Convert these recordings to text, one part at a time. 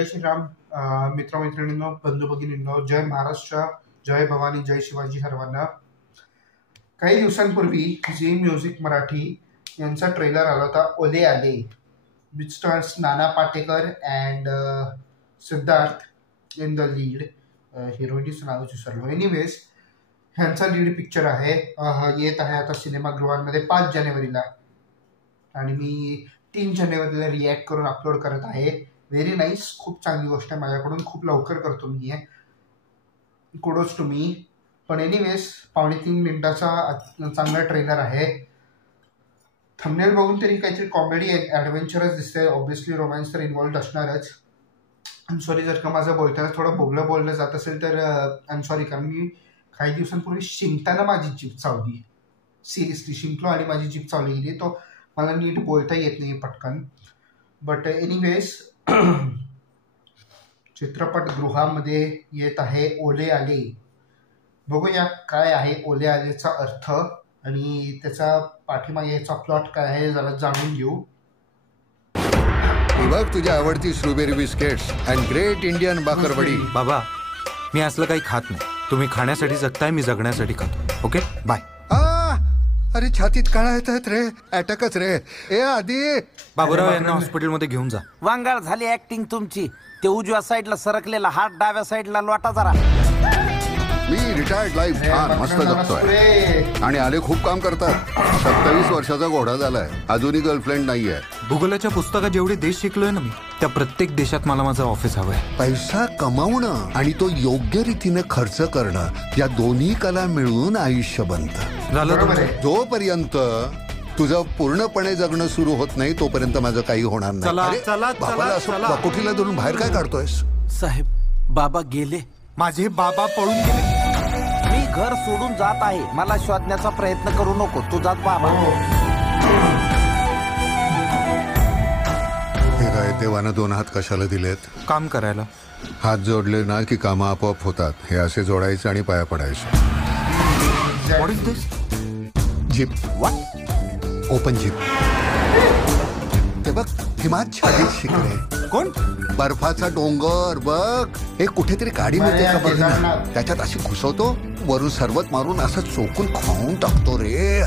जय श्रीराम. मित्रमैत्रिणींनो, बंधू भगिनींनो, जय महाराष्ट्र, जय भवानी, जय शिवाजी सर्वांना. काही दिवसांपूर्वी झी म्युझिक मराठी यांचा ट्रेलर आला होता, ओले आले, which stars Nana Patekar and Siddharth in the lead. हिरोईनचं नाव विसरलो. एनिवेज, ह्यांचा लीड पिक्चर आहे. येत आहे आता सिनेमागृहांमध्ये 5 जानेवारीला आणि मी 3 जानेवारीला रिॲक्ट करून अपलोड करत आहे. व्हेरी नाईस, खूप चांगली गोष्ट आहे. माझ्याकडून खूप लवकर करतो मी हे, कुडोज टू मी. पण एनिवेज, 3.25 मिनिटाचा चांगला ट्रेलर आहे. थंबनेल बघून तरी काहीतरी कॉमेडी ॲडव्हेंचरच दिसते. ऑब्व्हियसली रोमॅन्स तर इन्व्हॉल्ड असणारच. आय एम सॉरी जर का माझं बोलताना थोडं बोललं जात असेल तर आय एम सॉरी, कारण मी काही दिवसांपूर्वी शिंकताना माझी जीभ चावली. सिरियसली शिंकलो आणि माझी जीभ चावली गेली. तो मला नीट बोलता येत नाही पटकन. बट एनिवेज, चित्रपटगृहामध्ये येत आहे ओले आले. बघूया काय आहे ओले आलेचा अर्थ आणि त्याचा पाठीमागे याचा प्लॉट काय आहे जरा जाणून घेऊ. बघ तुझ्या आवडती strawberry biscuits and great Indian bakarwadi. बाबा, मी असलं काही खात नाही. तुम्ही खाण्यासाठी जगताय, मी जगण्यासाठी खातो. Okay, bye. अरे छातीत काळा येत आहेत रे, अटॅकच रे. ए आधी बाबूराव यांना हॉस्पिटलमध्ये घेऊन जा. वांगाळ झाली ऍक्टिंग तुमची. ते उजव्या साईडला सरकलेला हात डाव्या साईडला लोटा जरा. मी रिटायर्ड लाईफ छान मस्त जगतोय आणि आले खूप काम करतात. 27 वर्षाचा घोडा झालाय, अजूनही गर्लफ्रेंड नाहीये. भूगोलाच्या पुस्तकात जेवढे देश शिकलोय ना मी, त्या प्रत्येक देशात मला माझं ऑफिस हवंय. पैसा कमावणं आणि तो योग्य रीतीने खर्च करणं, या दोन्ही कला मिळून आयुष्य बनतं. झालं. जोपर्यंत तुझं पूर्णपणे जगणं सुरू होत नाही तोपर्यंत माझं काही होणार नाही. बाबाला असं बकोटीला धरून बाहेर काय काढतोयस? साहेब, बाबा गेले. माझे बाबा पळून गेले. मी घर सोडून जात आहे. मला शोधण्याचा प्रयत्न करू नको. तुझाच बाबा. हे काय, देवानं 2 हात कशाला दिलेत? काम करायला. हात जोडले ना की कामं आपोआप होतात. हे असे जोडायचे आणि पाया पडायचे. What is this? Jeep. Open jeep. ते बघ, हिमाच्छादित शिखरे. कोण? बर्फाचा डोंगर बघ. हे कुठेतरी गाडी मिळते का बघ ना. त्याच्यात अशी घुसवतो, वरून सरबत मारून असं चोकून खाऊन टाकतो रे.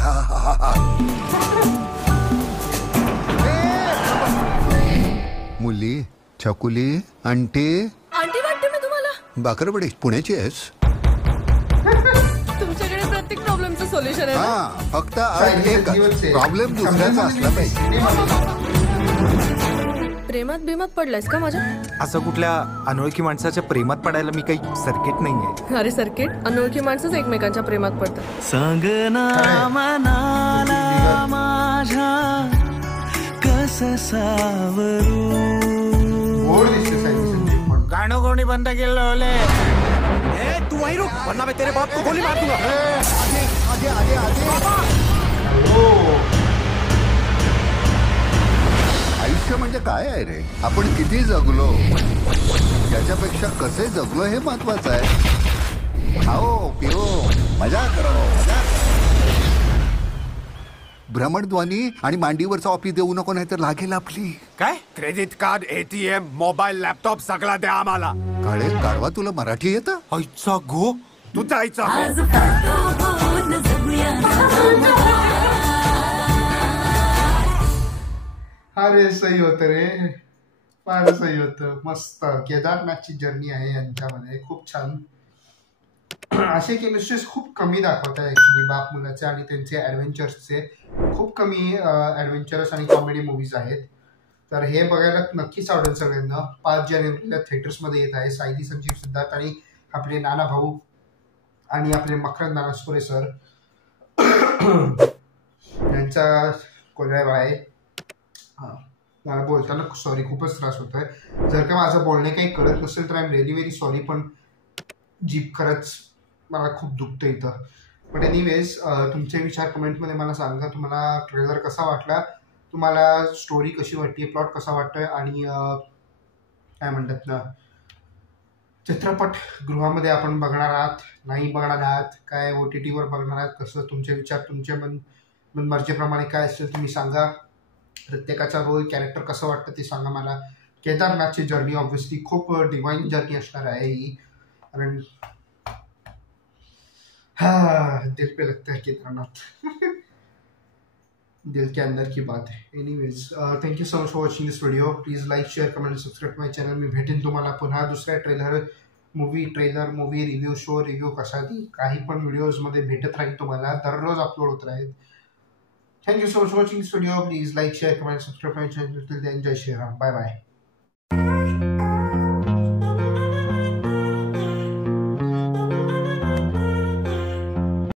मुली, छकुली, आंटी. आंटी वाटते मी तुम्हाला? बाकरवडी, पुण्याची आहेस? तुमच्याकडे प्रत्येक प्रॉब्लेमचं सोल्युशन आहे. हा, फक्त प्रॉब्लेम दुसऱ्याचा असला पाहिजे. प्रेमात बिमात पडलायस का माझ्या? असं कुठल्या अनोळखी माणसाच्या प्रेमात पडायला मी काही सर्किट नाहीये. अरे सर्किट, अनोळखी माणसंच एकमेकांच्या प्रेमात पडतात. संगना मनाला माझ्या कसं सावरू. गाणं कोणी बंद केलं ओले? तू वही रुक, वरना मैं तेरे बाप को गोली मार दूंगा. आयुष्य म्हणजे काय आहे रे? आपण किती जगलो याच्यापेक्षा कसे जगलो हे महत्वाचं आहे. खाओ पिओ, मजा करो. भ्रमणध्वनी आणि मांडीवरचा ऑफी देऊ नको, नाही तर लागेल आपली. काय? Credit card, ATM, mobile, laptop सगळा द्या आम्हाला. काळे काढवा, तुला मराठी येतं? आईचा गो. तू जायचं. अरे सही होतं रे, फार सही होतं. मस्त केदारनाथची जर्नी आहे यांच्यामध्ये, खूप छान. असे केमिस्ट्रीज खूप कमी दाखवत आहे ॲक्च्युली बाप मुलाचे आणि त्यांचे ॲडव्हेंचर्सचे. खूप कमी ॲडव्हेंचरस आणि कॉमेडी मूवीज आहेत. तर हे बघायला नक्कीच आवडेल सगळ्यांना. 5 जानेवारीला थिएटर्समध्ये येत आहे. सायली संजीव, सिद्धार्थ आणि आपले नाना भाऊ आणि आपले मकरंद नानसपुरे सर यांचा कोलॅब आहे. मला बोलताना सॉरी, खूपच त्रास होत आहे. जर का माझं बोलणे काही कळत नसेल तर I am really very sorry. पण जीभ खरंच मला खूप दुखतं इथं. बट एनिवेज, तुमचे विचार कमेंटमध्ये मला सांगा. तुम्हाला ट्रेलर कसा वाटला, तुम्हाला स्टोरी कशी वाटते, प्लॉट कसा वाटतोय आणि काय म्हणतात ना, चित्रपटगृहामध्ये आपण बघणार आहात, नाही बघणार आहात, काय OTTवर बघणार आहात, कसं तुमचे विचार, तुमच्या मनमर्जीप्रमाणे काय असेल तुम्ही सांगा. प्रत्येकाचा रोल, कॅरेक्टर कसं वाटतं ते सांगा मला. केदारनाथची जर्नी ऑब्व्हियसली खूप डिवाइन जर्नी असणार आहे ही, कारण दिल पे लगता है केदारनाथ दिल के अंदर की बात है. Anyways thank you so much for watching this video. Please like share comment subscribe my channel. मी भेटेन तुम्हाला पुन्हा दुसऱ्या trailer movie review show review कशाही काही पण व्हिडिओजमध्ये भेटत राहील तुम्हाला. दररोज अपलोड होत राहील. Thank you so much for watching this video. Please like share comment subscribe my channel. Till then जय श्रीराम. Bye bye.